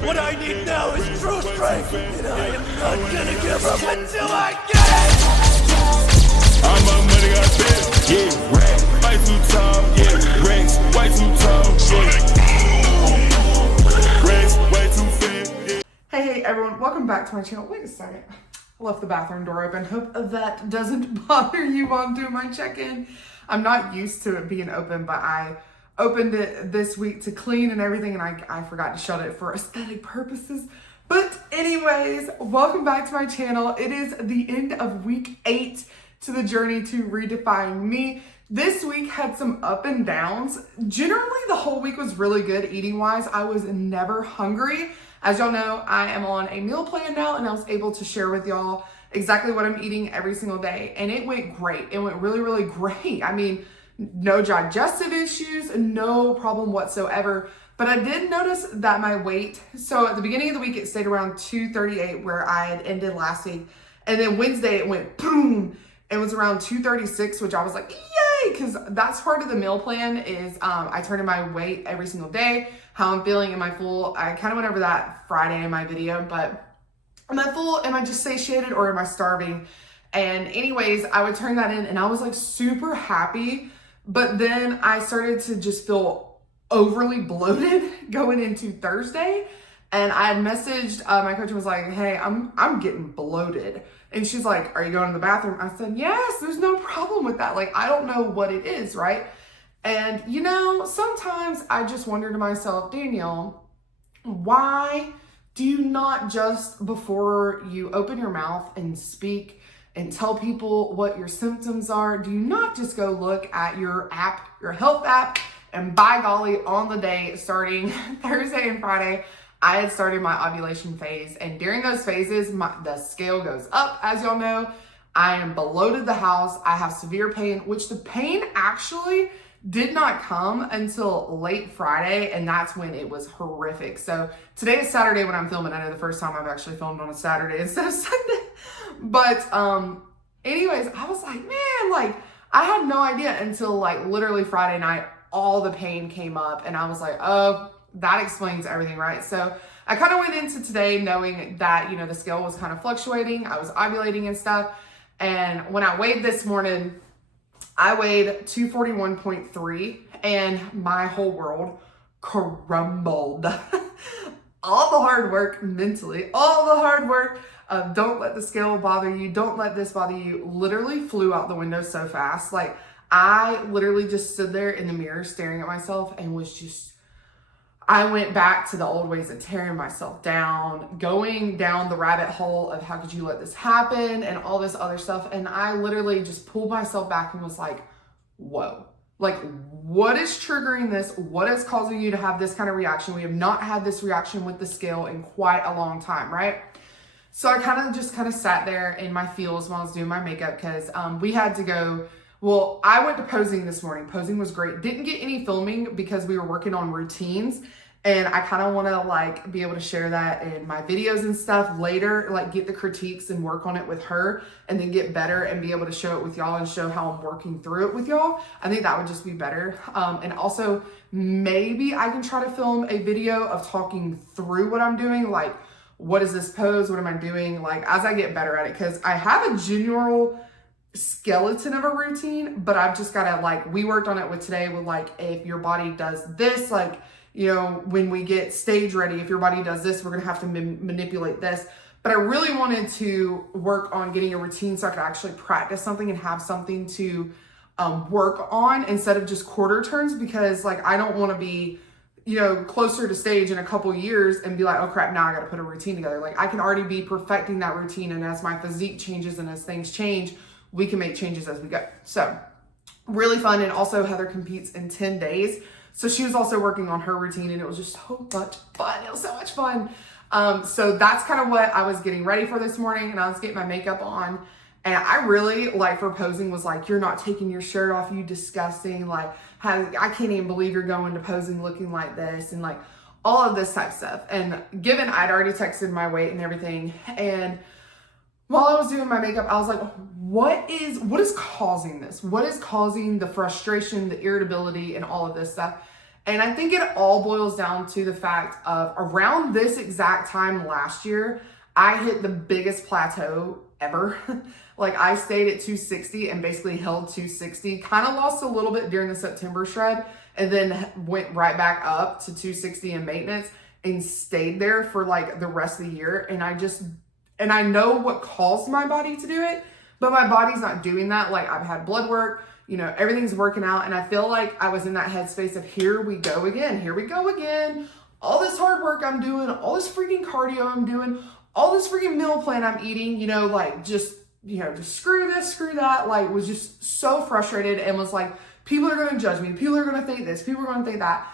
What I need now is true strength, and I am not gonna give up until I get it! All my money got spent, yeah, racks, way too tall, yeah, racks, way too tall, yeah, racks, way too thin, yeah. Hey everyone, welcome back to my channel. Wait a second, I left the bathroom door open. Hope that doesn't bother you while I'm doing my check-in. I'm not used to it being open, but I opened it this week to clean and everything, and I forgot to shut it for aesthetic purposes. But anyways, welcome back to my channel. It is the end of week 8 to the journey to redefining me. This week had some up and downs. Generally, the whole week was really good eating wise. I was never hungry. As y'all know, I am on a meal plan now, and I was able to share with y'all exactly what I'm eating every single day. And it went great. It went really, really great. I mean, no digestive issues, no problem whatsoever. But I did notice that my weight, so at the beginning of the week, it stayed around 238 where I had ended last week. And then Wednesday, it went boom. It was around 236, which I was like, yay, because that's part of the meal plan is I turn in my weight every single day, how I'm feeling, am I full? I kind of went over that Friday in my video, but am I full? Am I just satiated or am I starving? And anyways, I would turn that in and I was like super happy, but then I started to just feel overly bloated going into Thursday. And I had messaged my coach and was like, hey, I'm getting bloated. And she's like, are you going to the bathroom? I said, yes, there's no problem with that. Like, I don't know what it is, right? And you know, sometimes I just wonder to myself, Danielle, why do you not just before you open your mouth and speak and tell people what your symptoms are, do you not just go look at your app, your health app, and by golly, on the day starting Thursday and Friday, I had started my ovulation phase, and during those phases, the scale goes up, as y'all know. I am bloated the house. I have severe pain, which the pain actually did not come until late Friday, and that's when it was horrific. So today is Saturday when I'm filming. I know the first time I've actually filmed on a Saturday instead of Sunday. But anyways, I was like, man, like I had no idea until like literally Friday night, all the pain came up, and I was like, oh, that explains everything, right? So I kind of went into today knowing that, you know, the scale was kind of fluctuating. I was ovulating and stuff. And when I weighed this morning, I weighed 241.3 and my whole world crumbled. All the hard work mentally, all the hard work of don't let the scale bother you, don't let this bother you, literally flew out the window so fast. Like I literally just stood there in the mirror staring at myself and was just, I went back to the old ways of tearing myself down, going down the rabbit hole of how could you let this happen and all this other stuff. And I literally just pulled myself back and was like, whoa, like what is triggering this? What is causing you to have this kind of reaction? We have not had this reaction with the scale in quite a long time, right? So I kind of sat there in my feels while I was doing my makeup because we had to go. Well, I went to posing this morning. Posing was great. Didn't get any filming because we were working on routines. And I kind of want to like be able to share that in my videos and stuff later, like get the critiques and work on it with her and then get better and be able to show it with y'all and show how I'm working through it with y'all. I think that would just be better. And also maybe I can try to film a video of talking through what I'm doing. Like, what is this pose? What am I doing? Like as I get better at it, because I have a general skeleton of a routine, but I've just got to like, we worked on it with today with like, if your body does this, like, you know, when we get stage ready, if your body does this, we're going to have to manipulate this. But I really wanted to work on getting a routine so I could actually practice something and have something to work on instead of just quarter turns, because like, I don't want to be, you know, closer to stage in a couple years and be like, oh crap, now I got to put a routine together. Like I can already be perfecting that routine. And as my physique changes and as things change, we can make changes as we go. So really fun. And also Heather competes in 10 days. So she was also working on her routine and it was just so much fun. It was so much fun. So that's kind of what I was getting ready for this morning, and I was getting my makeup on. And I really, like for posing, was like, you're not taking your shirt off, you disgusting. Like, I can't even believe you're going to posing looking like this, and like all of this type stuff. And given I'd already texted my weight and everything, and while I was doing my makeup, I was like, what is causing this? What is causing the frustration, the irritability, and all of this stuff? And I think it all boils down to the fact of around this exact time last year, I hit the biggest plateau ever. Like I stayed at 260 and basically held 260, kind of lost a little bit during the September shred and then went right back up to 260 in maintenance and stayed there for like the rest of the year. And I know what caused my body to do it, but my body's not doing that. Like I've had blood work, you know, everything's working out. And I feel like I was in that headspace of here we go again. All this hard work I'm doing, all this freaking cardio I'm doing, all this freaking meal plan I'm eating, you know, like just screw this, screw that. Like was just so frustrated and was like, people are going to judge me. People are going to think this, people are going to think that.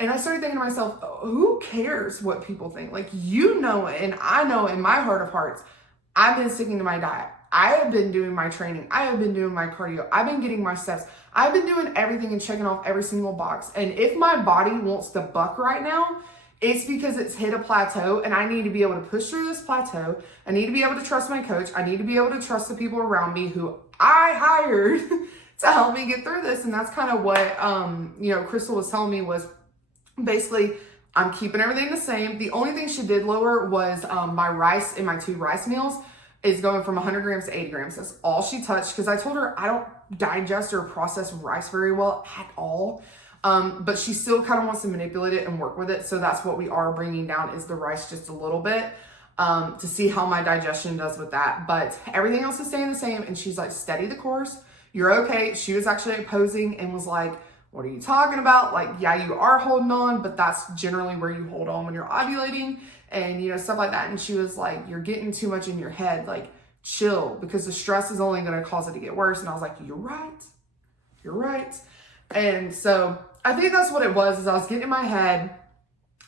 And I started thinking to myself, who cares what people think? Like, you know, and I know in my heart of hearts, I've been sticking to my diet. I have been doing my training. I have been doing my cardio. I've been getting my steps. I've been doing everything and checking off every single box. And if my body wants to buck right now, it's because it's hit a plateau and I need to be able to push through this plateau. I need to be able to trust my coach. I need to be able to trust the people around me who I hired to help me get through this. And that's kind of what, you know, Crystal was telling me was basically I'm keeping everything the same. The only thing she did lower was my rice in my 2 rice meals is going from 100 grams to 80 grams. That's all she touched because I told her I don't digest or process rice very well at all. But she still kind of wants to manipulate it and work with it. So that's what we are bringing down is the rice just a little bit to see how my digestion does with that. But everything else is staying the same. And she's like, steady the course. You're okay. She was actually posing and was like, what are you talking about? Like, yeah, you are holding on, but that's generally where you hold on when you're ovulating and, you know, stuff like that. And she was like, you're getting too much in your head, like chill, because the stress is only going to cause it to get worse. And I was like, you're right. And so I think that's what it was, is I was getting in my head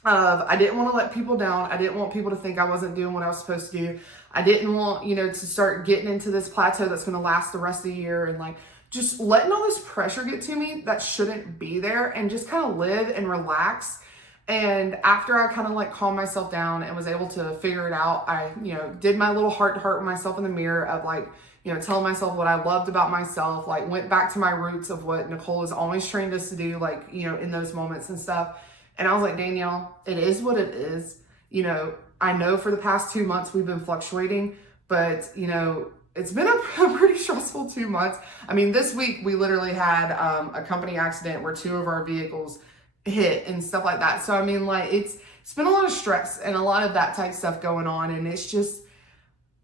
of, I didn't want to let people down. I didn't want people to think I wasn't doing what I was supposed to do. I didn't want, you know, to start getting into this plateau that's going to last the rest of the year and like, just letting all this pressure get to me that shouldn't be there and just kind of live and relax. And after I kind of like calmed myself down and was able to figure it out, I, you know, did my little heart to heart with myself in the mirror of like, you know, telling myself what I loved about myself, like went back to my roots of what Nicole has always trained us to do, like, you know, in those moments and stuff. And I was like, Danielle, it is what it is. You know, I know for the past 2 months we've been fluctuating, but, you know, it's been a pretty stressful 2 months. I mean, this week we literally had a company accident where 2 of our vehicles hit and stuff like that. So, I mean, like it's been a lot of stress and a lot of that type stuff going on. And it's just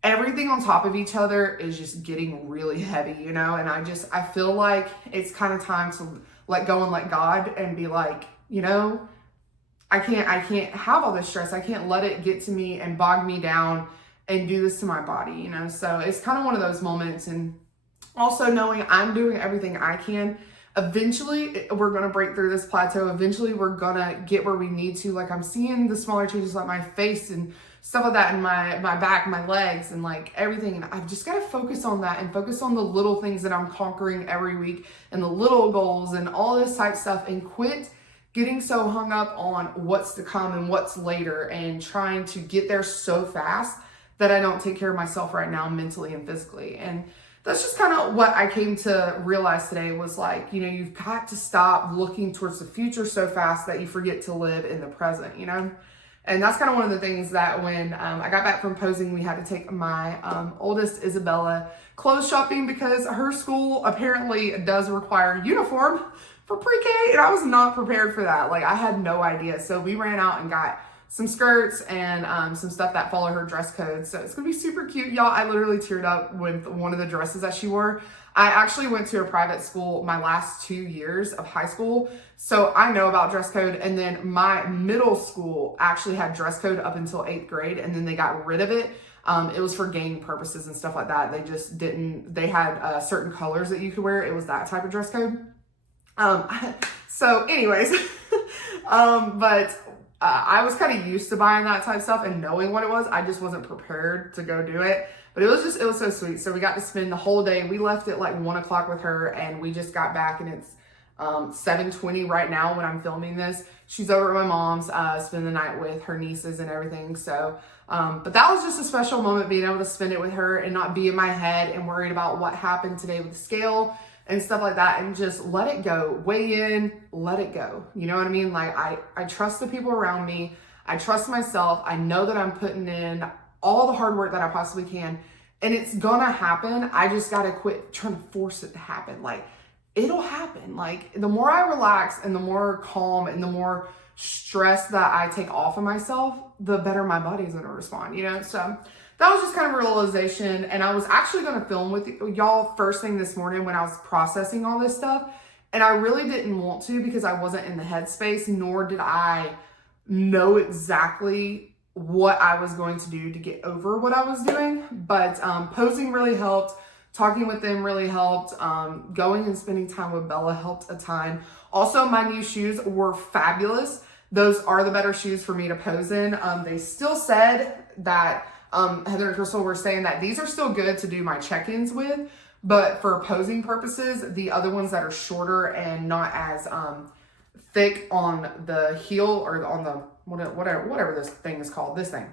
everything on top of each other is just getting really heavy, you know? And I feel like it's kind of time to let go and let God and be like, you know, I can't have all this stress. I can't let it get to me and bog me down and do this to my body, you know? So it's kind of one of those moments. And also knowing I'm doing everything I can. Eventually we're going to break through this plateau. Eventually we're going to get where we need to. Like I'm seeing the smaller changes like my face and stuff like that, and my back, my legs, and like everything. And I've just got to focus on that and focus on the little things that I'm conquering every week and the little goals and all this type stuff, and quit getting so hung up on what's to come and what's later and trying to get there so fast that I don't take care of myself right now mentally and physically. And that's just kind of what I came to realize today was like, you know, you've got to stop looking towards the future so fast that you forget to live in the present, you know? And that's kind of one of the things that when I got back from posing, we had to take my oldest Isabella clothes shopping because her school apparently does require uniform for pre-K, and I was not prepared for that. Like I had no idea. So we ran out and got some skirts and some stuff that follow her dress code. So it's gonna be super cute. Y'all, I literally teared up with one of the dresses that she wore. I actually went to a private school my last 2 years of high school, so I know about dress code. And then my middle school actually had dress code up until 8th grade, and then they got rid of it. It was for gang purposes and stuff like that. They just didn't, they had certain colors that you could wear. It was that type of dress code. So anyways, but I was kind of used to buying that type of stuff and knowing what it was. I just wasn't prepared to go do it, but it was so sweet. So we got to spend the whole day. We left at like 1 o'clock with her, and we just got back, and it's 7:20 right now when I'm filming this. She's over at my mom's, spending the night with her nieces and everything. So, but that was just a special moment, being able to spend it with her and not be in my head and worried about what happened today with the scale and stuff like that, and just let it go. Weigh in, let it go. You know what I mean? Like I trust the people around me. I trust myself. I know that I'm putting in all the hard work that I possibly can, and it's gonna happen. I just gotta quit trying to force it to happen. Like, it'll happen. Like, the more I relax and the more calm and the more stress that I take off of myself, the better my body's gonna respond, you know? So that was just kind of a realization. And I was actually gonna film with y'all first thing this morning when I was processing all this stuff. And I really didn't want to because I wasn't in the headspace, nor did I know exactly what I was going to do to get over what I was doing. But posing really helped. Talking with them really helped. Going and spending time with Bella helped a ton. Also, my new shoes were fabulous. Those are the better shoes for me to pose in. They still said that, Heather and Crystal were saying that these are still good to do my check-ins with, but for posing purposes, the other ones that are shorter and not as thick on the heel or on the, whatever this thing is called, this thing,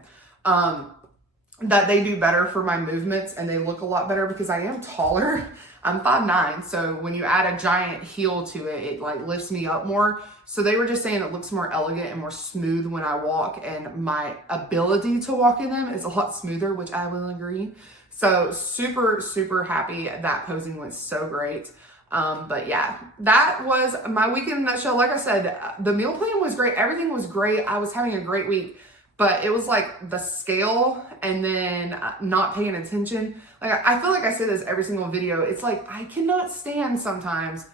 that they do better for my movements and they look a lot better because I am taller. I'm 5'9", so when you add a giant heel to it, it like lifts me up more. So they were just saying it looks more elegant and more smooth when I walk, and my ability to walk in them is a lot smoother, which I will agree. So super, super happy that posing went so great. But yeah, that was my week in a nutshell. Like I said, the meal plan was great. Everything was great. I was having a great week. But it was like the scale and then not paying attention. Like, I feel like I say this every single video. It's like, I cannot stand sometimes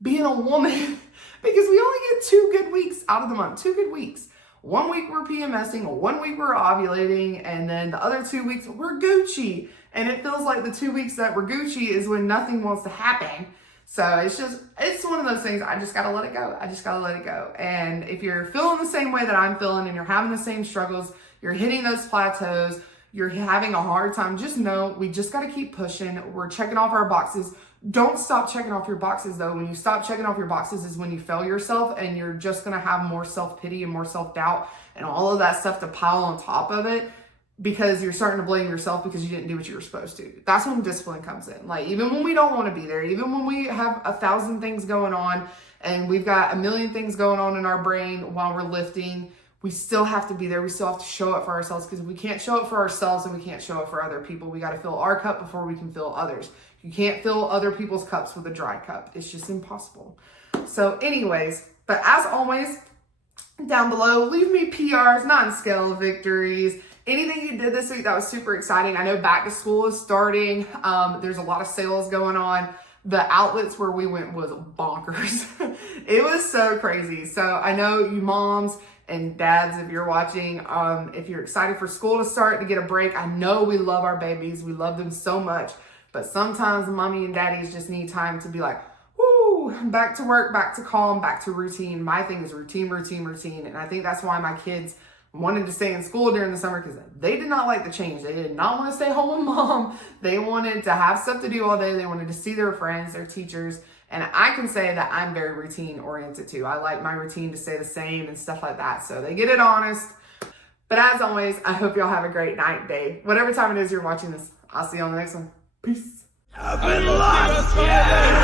being a woman because we only get 2 good weeks out of the month, 2 good weeks. 1 week we're PMSing, 1 week we're ovulating, and then the other 2 weeks we're Gucci. And it feels like the 2 weeks that we're Gucci is when nothing wants to happen. So it's one of those things. I just got to let it go. I just got to let it go. And if you're feeling the same way that I'm feeling and you're having the same struggles, you're hitting those plateaus, you're having a hard time, just know we just got to keep pushing. We're checking off our boxes. Don't stop checking off your boxes though. When you stop checking off your boxes is when you fail yourself, and you're just going to have more self-pity and more self-doubt and all of that stuff to pile on top of it, because you're starting to blame yourself because you didn't do what you were supposed to. That's when discipline comes in. Like, even when we don't want to be there, even when we have 1,000 things going on and we've got a million things going on in our brain while we're lifting, we still have to be there. We still have to show up for ourselves, because we can't show up for ourselves and we can't show up for other people. We got to fill our cup before we can fill others. You can't fill other people's cups with a dry cup. It's just impossible. So anyways, but as always, down below, leave me PRs, non-scale victories, anything you did this week that was super exciting. I know back to school is starting. There's a lot of sales going on. The outlets where we went was bonkers. It was so crazy. So I know you moms and dads, if you're watching, if you're excited for school to start, to get a break, I know we love our babies. We love them so much. But sometimes mommy and daddies just need time to be like, woo, back to work, back to calm, back to routine. My thing is routine, routine, routine. And I think that's why my kids wanted to stay in school during the summer, because they did not like the change. They did not want to stay home with mom. They wanted to have stuff to do all day. They wanted to see their friends, their teachers. And I can say that I'm very routine oriented too. I like my routine to stay the same and stuff like that. So they get it honest. But as always, I hope y'all have a great night, day, whatever time it is you're watching this. I'll see you on the next one. Peace. I've been lost, yeah.